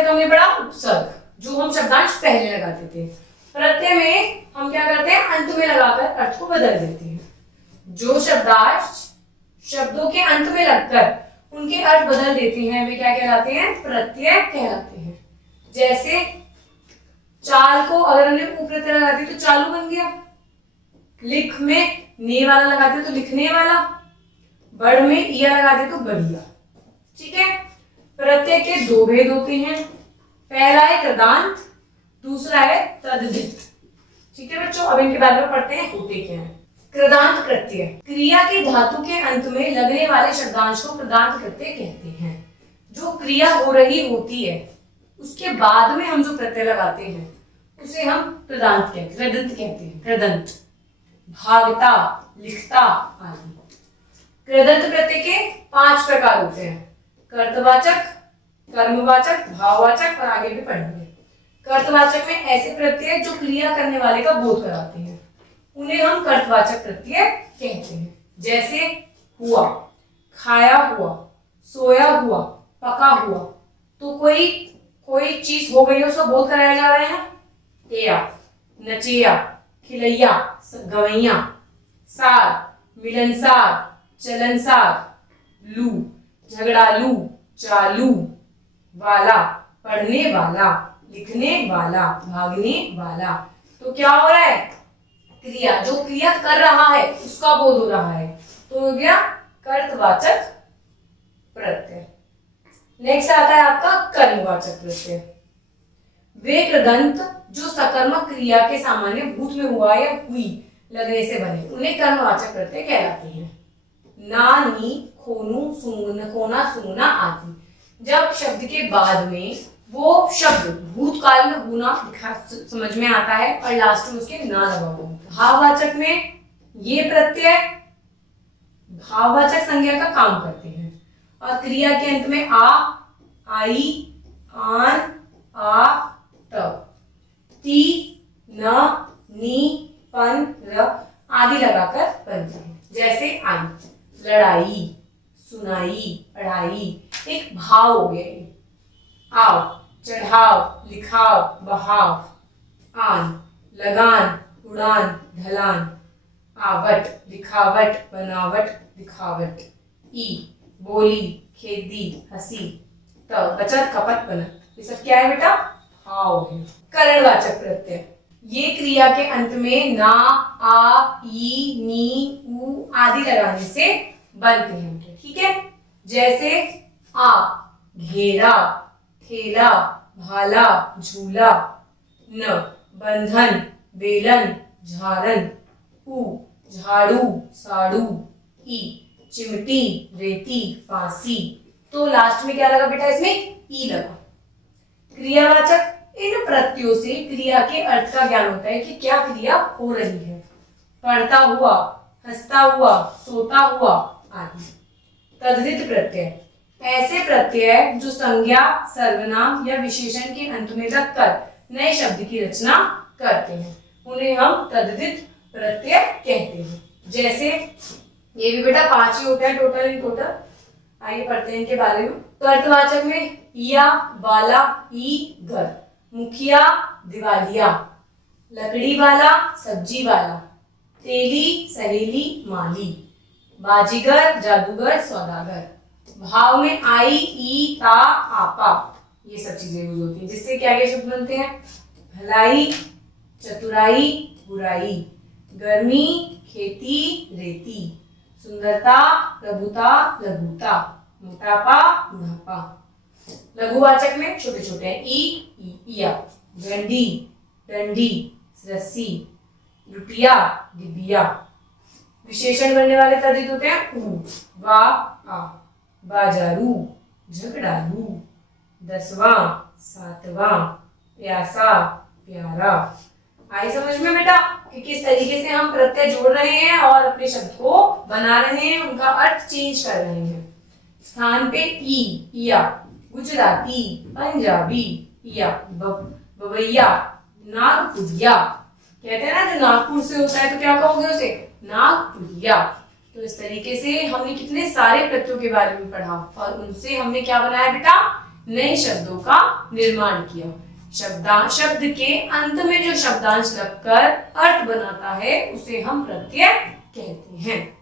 तक हमने पढ़ा उपसर्ग, जो हम शब्दांश पहले लगाते थे। प्रत्यय में हम क्या करते हैं, अंत में लगाकर अर्थ को बदल देते हैं। जो शब्दांश शब्दों के अंत में लगकर उनके अर्थ बदल देते हैं वे क्या कहलाते हैं, प्रत्यय कहलाते हैं। जैसे चाल को अगर हमने ऊ प्रत्यय लगा दिया तो चालू बन गया। लिख में ने वाला लगाते तो लिखने वाला। बढ़ में इया लगा दे तो बढ़िया। ठीक है। प्रत्यय के दो भेद होते हैं, पहला है कृदांत, दूसरा है तद्धित। ठीक है बच्चों, अब इनके बारे में पढ़ते हैं होते क्या है। कृदांत प्रत्यय क्रिया के धातु के अंत में लगने वाले शब्दांश को कृदांत प्रत्यय कहते हैं। जो क्रिया हो रही होती है उसके बाद में हम जो प्रत्यय लगाते हैं उसे हम कृदांत कहते हैं, कृदंत कहते हैं। कृदंत भागता, लिखता आदि। कृदंत प्रत्यय के 5 प्रकार होते हैं, कर्तवाचक, कर्मवाचक, भाववाचक और आगे भी पढ़ेंगे। कर्तवाचक में ऐसे प्रत्यय जो क्रिया करने वाले का बोध कराते हैं उन्हें हम कर्तवाचक प्रत्यय कहते हैं। जैसे हुआ, खाया हुआ, सोया हुआ, पका हुआ। तो कोई चीज हो गई, उसका बोध कराया जा रहा है। एया, नचेया, खिलैया, गवैया। सार, मिलनसार, चलनसार। लू, झगड़ालू, चालू। वाला, पढ़ने वाला, लिखने वाला, भागने वाला। तो क्या हो रहा है, क्रिया, जो क्रिया कर रहा है उसका बोध हो रहा है, तो हो गया कर्तवाचक प्रत्यय। नेक्स्ट आता है आपका कर्मवाचक प्रत्यय। वे कृदंत जो सकर्मक क्रिया के सामान्य भूत में हुआ या हुई लगने से बने उन्हें कर्मवाचक प्रत्यय कहलाते हैं। ना, नी, खोनू, सुनूना, खोना, सुनना आदि। जब शब्द के बाद में वो शब्द भूतकाल में होना समझ में आता है और लास्ट में उसके ना लगा हुआ। भाववाचक में ये प्रत्यय भाववाचक संज्ञा का काम करते हैं और क्रिया के अंत में आ, आई, आन, आ, त, ती, न, नी, पन, र आदि लगाकर बनते हैं। जैसे आई, लड़ाई, सुनाई, पढ़ाई, एक भाव हो गया। आओ, चढ़ाव, लिखाव, बहाव। आन, लगान, उड़ान, ढलान। आवट, लिखावट, बनावट, दिखावट। ई, बोली, खेती, हंसी। त, बचत, खपत, बनत। ये सब क्या है बेटा, भाव है। करणवाचक प्रत्यय ये क्रिया के अंत में ना, आ, ई, नी, उ आदि लगाने से बनते हैं। ठीक है। जैसे आ, घेरा, ठेला, भाला, झूला। न, बंधन, बेलन, झारन। उ, झाड़ू, साड़ू। ई, चिमटी, रेती, फांसी। तो लास्ट में क्या लगा बेटा, इसमें ई लगा। क्रियावाचक इन प्रत्ययों से क्रिया के अर्थ का ज्ञान होता है कि क्या क्रिया हो रही है। पढ़ता हुआ, हंसता हुआ, सोता हुआ आदि। तद्धित प्रत्यय ऐसे प्रत्यय जो संज्ञा, सर्वनाम या विशेषण के अंत में लगकर नए शब्द की रचना करते हैं उन्हें हम तद्धित प्रत्यय कहते हैं। जैसे ये भी बेटा 5 ही होते हैं टोटल। आइए पढ़ते हैं इनके बारे में। कर्तवाचक में या, वाला, ई, घर। मुखिया, दिवालिया। लकड़ी वाला, सब्जी वाला। तेली, सहेली, माली। बाजीगर, जादूगर, सौदागर। भाव में आई, ई, ता, आपा ये सब चीजें यूज होती हैं, जिससे क्या क्या शब्द बनते हैं, भलाई, चतुराई, बुराई। गर्मी, खेती, रेती। सुंदरता, प्रभुता, लघुता। मोटापा, बुढ़ापा। लघुवाचक में छोटे छोटे हैं, ई, इया। डंडी, डंडी, रस्सी। लुटिया, डिबिया। विशेषण बनने वाले तद्धित होते हैं उ, वा, आ। बाजारू, झगड़ालू। 10वां, 7वां। प्यासा, प्यारा। आई समझ में बेटा कि किस तरीके से हम प्रत्यय जोड़ रहे हैं और अपने शब्द को बना रहे हैं, उनका अर्थ चेंज कर रहे हैं। स्थान पे ई, इया। गुजराती, पंजाबी, इया। बवैया, नागपुरिया। कहते हैं ना जो नागपुर से होता है तो क्या कहोगे उसे, नागपुरिया। तो इस तरीके से हमने कितने सारे प्रत्ययों के बारे में पढ़ा और उनसे हमने क्या बनाया बेटा, नए शब्दों का निर्माण किया। शब्द के अंत में जो शब्दांश लगकर अर्थ बनाता है उसे हम प्रत्यय कहते हैं।